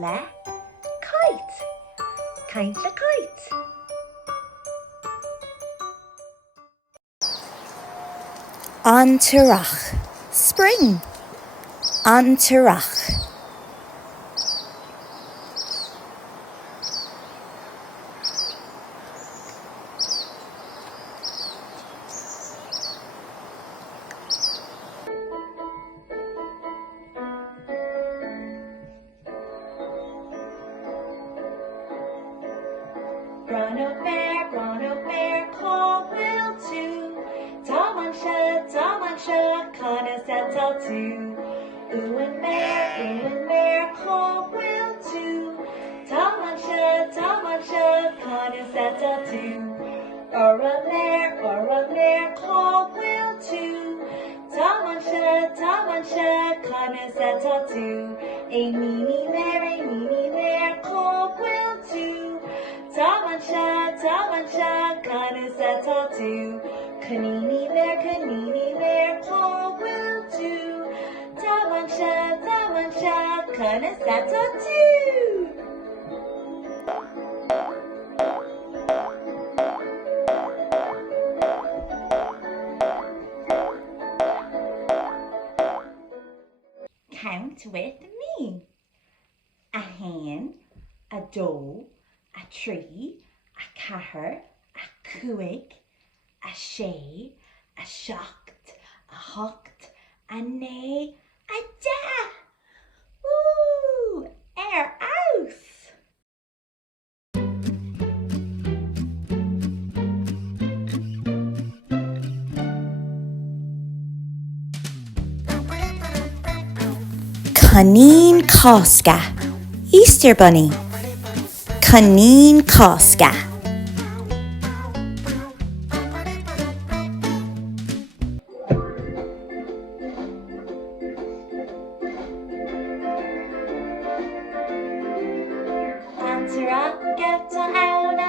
le kite. Kaint le kite. Antarach, spring. Antarach. Bronagh bear, call will too. Támansha, conna settle too. Uan mare, call will too. Támansha, conna settle too. Ora lair, call will too. Támansha, conna settle too. A mini mare, call will too. Támansha, conna settle too. Canini there, call will too. Támansha, conna settle too. Count with me. A hen, a doe, a tree, a cahar, a cuig, a shay, a shocked, a hocked, a neigh, a da. Woo! Out! Caneen Cosca, Easter Bunny. Caneen Cosca.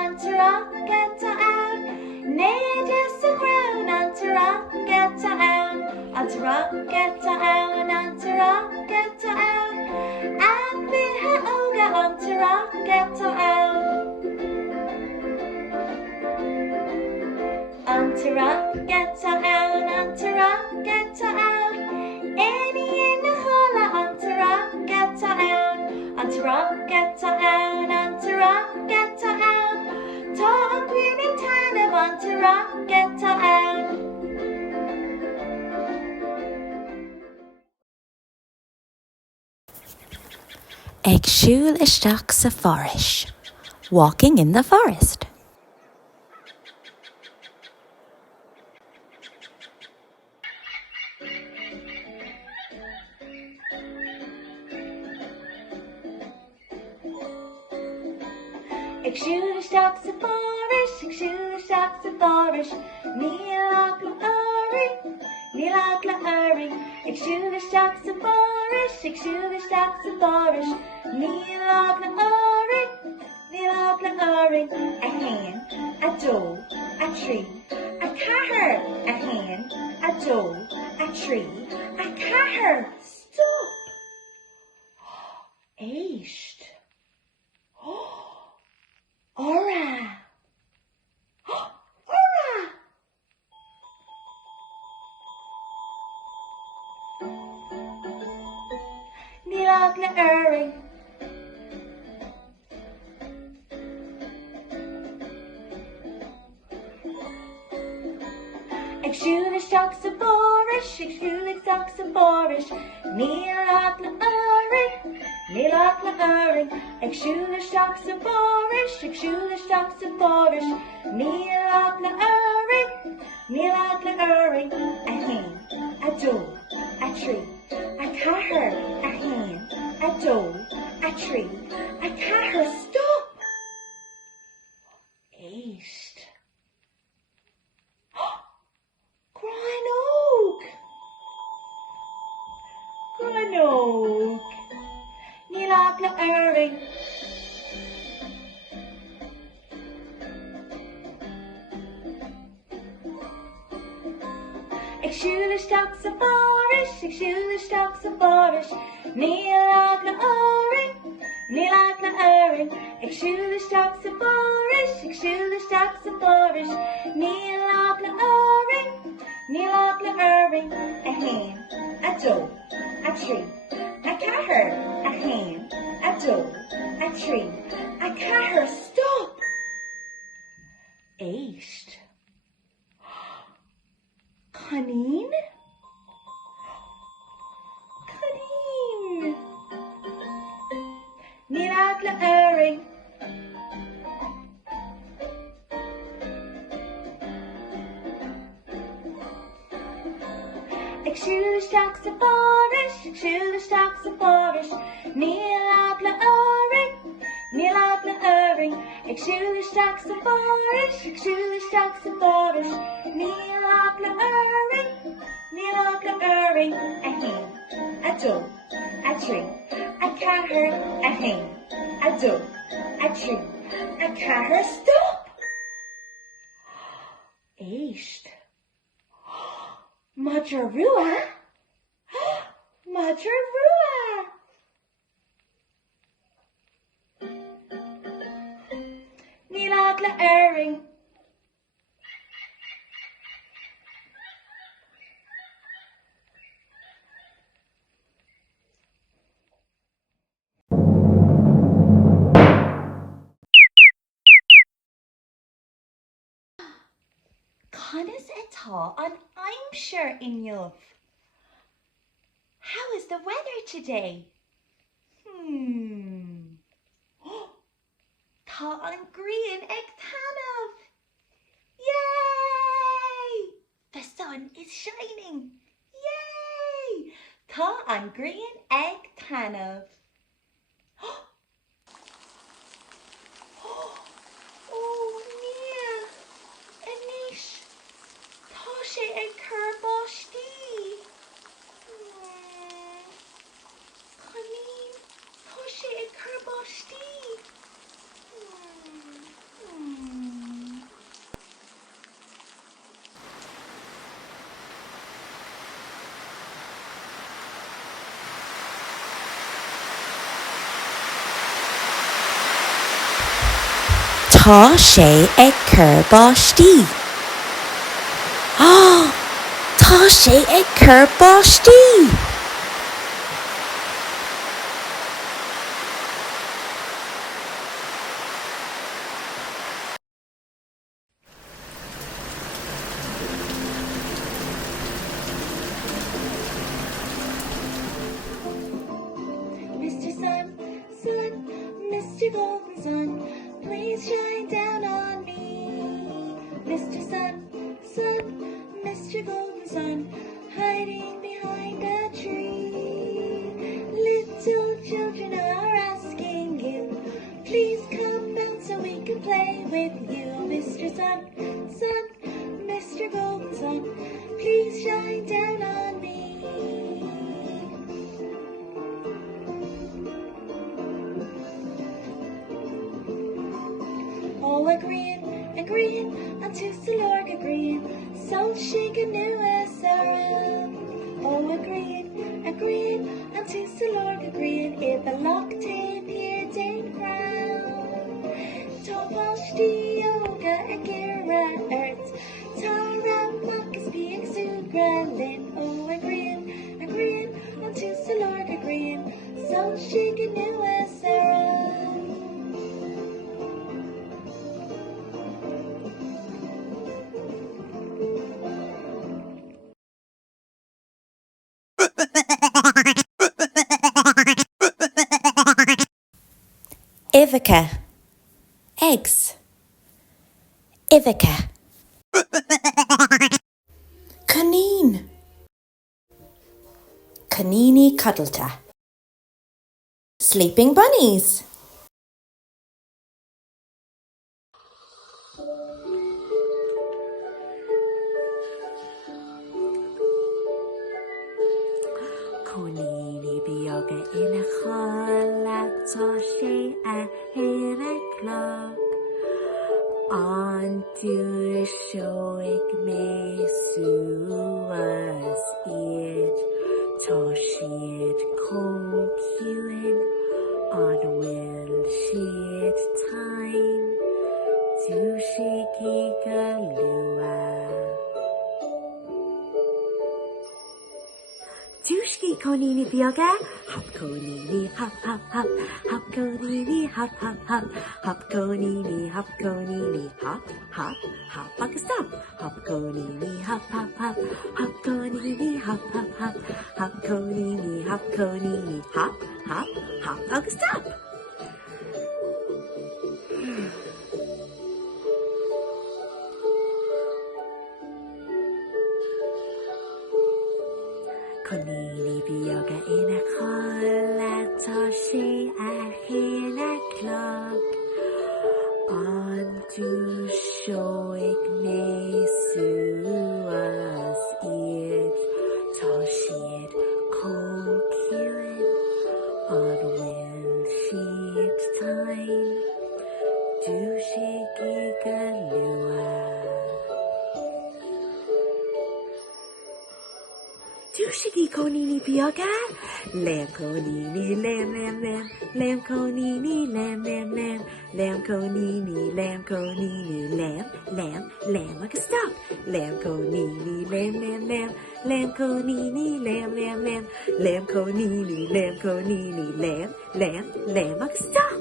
Antara, get out. Nay, just a crown. Antara, get out. Antara, get out. And be her oga. Antara, get out. Antara, get out. Any in the holla. Antara, get out. Antara, get out. Talk with in time. Antara, get out. Ag siúl isteach sa forris. Walking in the forest. Ag siúl isteach sa forris. Níl ag le airí. Ag siúl isteach sa forris. Níl ag le airí. A hen, a doe, a tree, a cahar. A hen, a doe, a tree, a cahar. Stop! Éist. Ora! Ora! Níl ag le airí. Ag siúl isteach sa forris. Níl ag le airí. Ag siúl isteach sa forris. Níl ag le airí. A hen, a doe, a tree, a cahar. A hen, a doe, a tree, a cahar. Stop! Éist. Granog. Níl ag le airí. Ag siúl isteach sa forris. Níl ag le airí. Nílag na uring, ag siúlisteach sa fóris, ag siúlisteach sa fóris. Nílag na uring, a hen, a dó, a trí, a cathair, a hen, a dó, a trí, a cathair, stop! Éist. Canín? Canín. Nílag na uring. Ag siúlisteach sa fóris, ag siúlisteach sa fóris. Nílag na uring, ag siúlisteach sa fóris, ag siúlisteach sa fóris. Nílag na uring, a hen, a dó, a trí, a cathair, a hen, a dó, a trí, a cathair, stop! Éist. Majarua? Majarua! Nílag na uring. Conas atá an aimsir inniuh. How is the weather today? Tá an grian ag tanmh. Yay! The sun is shining. Yay! Tá an grian ag tanmh. Oh, Nia! Anis! Tá sé ag curbáistí. Canín, tá sé ag curbáistí. Tá sé ag curbáistí. Tá sé ag curbáistí. Mr. Sun, Sun, Mr. Golden Sun, please shine down on me. Mr. Sun, Sun, Mr. Golden Sun, hiding behind a tree. Little children are asking you, please come out so we can play with you. Mr. Sun, Sun, Mr. Golden Sun, please shine down on me. Oh, agreeing, unto Lord agreeing, so she can do as Sarah. Oh, agreeing, unto Lord agreeing, if a locked in here did crown. Topashti yoga agira earth, Tara Marcus being Sugralin. Oh, agreeing, unto Lord agreeing, so she can do as Sarah. Ivica. Eggs. Ivica. Caneen. Canini cuddleta. Sleeping bunnies. Conini bioga in a chala toshe a heraclog. On to shoik me suas it toshid cocuin on will sheet time to shaky galua. Dushki konini bioga, hop konini hop hop hop, hop konini hop hop hop, hop konini hop hop hop stop, hop konini hop hop hop, hop konini hop hop hop, hop konini hop hop stop. Konini bioga in a toshi a hin a clock on to shoik ne suas it toshid kokirin on will sheet time do shiki galua. Dushiki konini bioga, lamb konini lamb lamb lamb, lamb konini lamb lamb lamb, lamb konini lamb konini lamb lamb lamb. I can stop. Lamb konini lamb lamb lamb, lamb konini lamb lamb lamb, lamb konini lamb konini lamb lamb lamb. I can stop.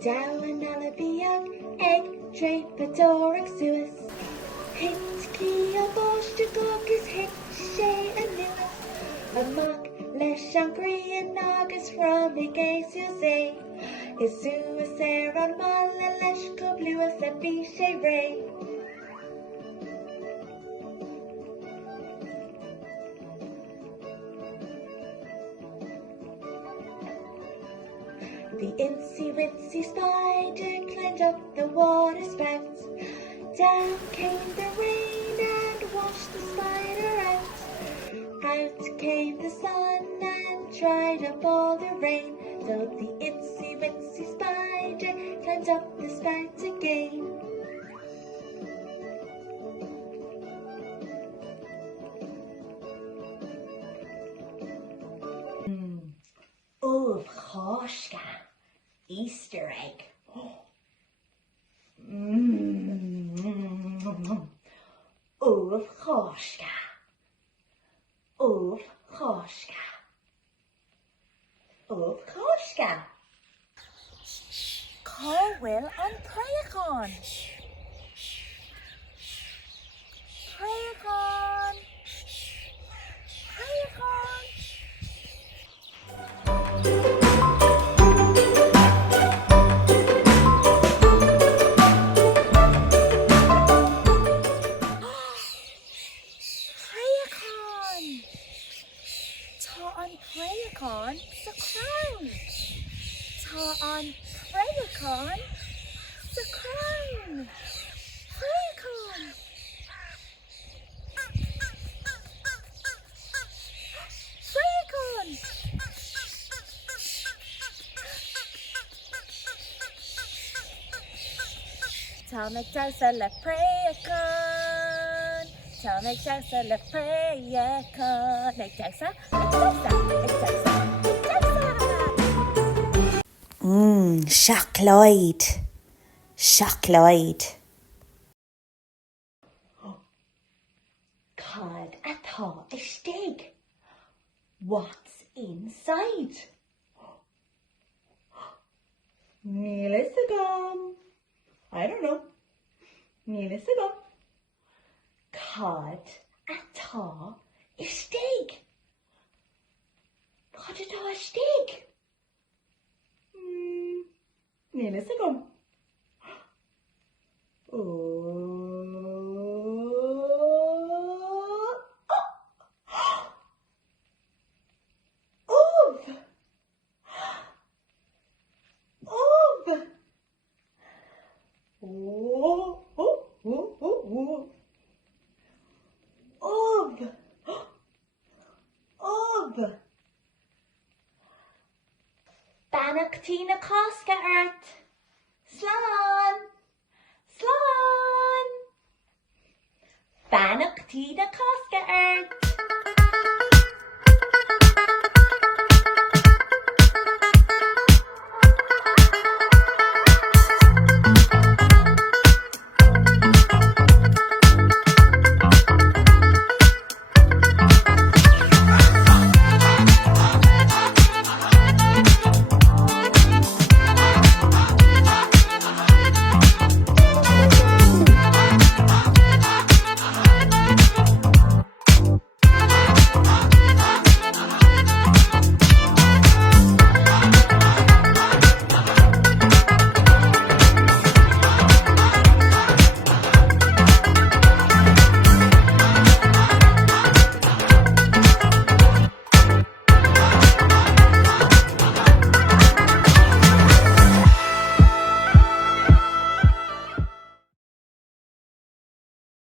Down alla biog, egg, tray, padoric suis. Hit key a bosh to gogis, hit shay and newis. A mock, lesh angry and august from the gaze you say. Is suis air on mal and lesh cobluis and be shay ray. The itsy spider climbed up the water spout. Down came the rain and washed the spider out. Out came the sun and dried up all the rain. So the itsy spider climbed up the spout again. Of Koshka. Easter egg. Of Koshka. Of Koshka. Of Koshka. Carwell and Prayacon. Prayacon. Prayacon. Prayacon, the crown. Ta on Prayacon, the crown. Prayacon. Prayacon. Ta make Jasa le Prayacon. Ta make Jasa le Prayacon. Make Jasa, make Jasa, make Jasa. Shockloid. Shockloid. Cod a thaw a steak. What's inside? Melisagum. I don't know. Melisagum. Cod a thaw a steak. Cod a thaw a steak. Melisagum. Banach tí na cosca art. Slán. Slán. Banach tí na cosca art.